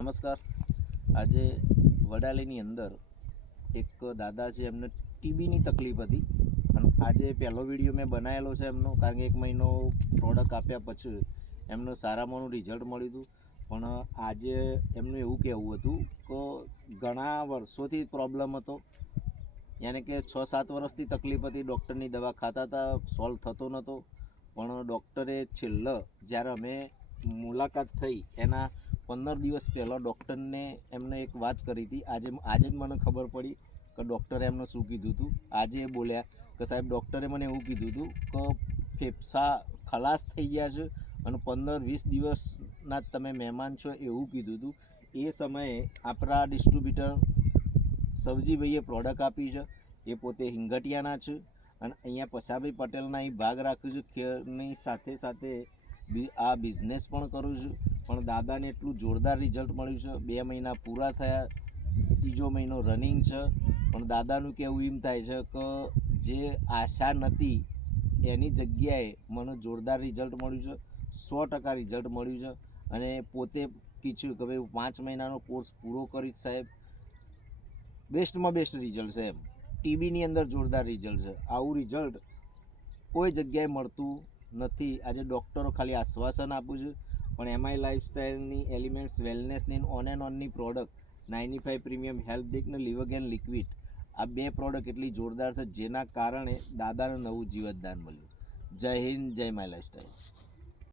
નમસ્કાર. આજે વડાલીની અંદર એક દાદા છે, એમને ટીબીની તકલીફ હતી અને આજે પહેલો વિડીયો મેં બનાવેલો છે એમનો, કારણ કે 1 મહિનો પ્રોડક્ટ આપ્યા પછી એમનું સારામાંનું રિઝલ્ટ મળ્યું હતું. પણ આજે એમનું એવું કહેવું હતું કે ઘણા વર્ષોથી પ્રોબ્લેમ હતો, યાની કે 6-7 વર્ષથી તકલીફ હતી. ડૉક્ટરની દવા ખાતા હતા, સોલ્વ થતો નહોતો. પણ ડૉક્ટરે છેલ્લે જ્યારે અમે મુલાકાત થઈ એના 15 દિવસ પહેલાં ડૉક્ટરને એમને એક વાત કરી હતી. આજે જ મને ખબર પડી કે ડૉક્ટરે એમને શું કીધું હતું. આજે એ બોલ્યા કે સાહેબ, ડૉક્ટરે મને એવું કીધું હતું કે ફેફસા ખલાસ થઈ ગયા છે અને 15-20 દિવસના તમે મહેમાન છો, એવું કીધું હતું. એ સમયે આપણા ડિસ્ટ્રીબ્યુટર સવજીભાઈએ પ્રોડક્ટ આપી છે. એ પોતે હિંગટિયાના છે અને અહીંયા પશાભાઈ પટેલના અહીં ભાગ રાખ્યું છે. ખેરની સાથે સાથે આ બિઝનેસ પણ કરું છું. પણ દાદાને એટલું જોરદાર રિઝલ્ટ મળ્યું છે. 2 મહિના પૂરા થયા, 3જો મહિનો રનિંગ છે. પણ દાદાનું કહેવું એમ થાય છે કે જે આશા નહોતી એની જગ્યાએ મને જોરદાર રિઝલ્ટ મળ્યું છે. 100% રિઝલ્ટ મળ્યું છે. અને પોતે કીધું કે ભાઈ 5 મહિનાનો કોર્સ પૂરો કરી સાહેબ, બેસ્ટમાં બેસ્ટ રિઝલ્ટ છે. એમ ટીબીની અંદર જોરદાર રિઝલ્ટ છે. આવું રિઝલ્ટ કોઈ જગ્યાએ મળતું નથી. આજે ડૉક્ટરો ખાલી આશ્વાસન આપું છું, પણ એમઆઈ લાઈફસ્ટાઈલની એલિમેન્ટ્સ વેલનેસની ઓન એન્ડ ઓનની પ્રોડક્ટ 95 પ્રીમિયમ હેલ્થ ડ્રિંક ને લિવરગેન લિક્વિડ, આ 2 પ્રોડક્ટ એટલી જોરદાર છે જેના કારણે દાદાને નવું જીવતદાન મળ્યું. જય હિન્દ, જય માય લાઈફસ્ટાઈલ.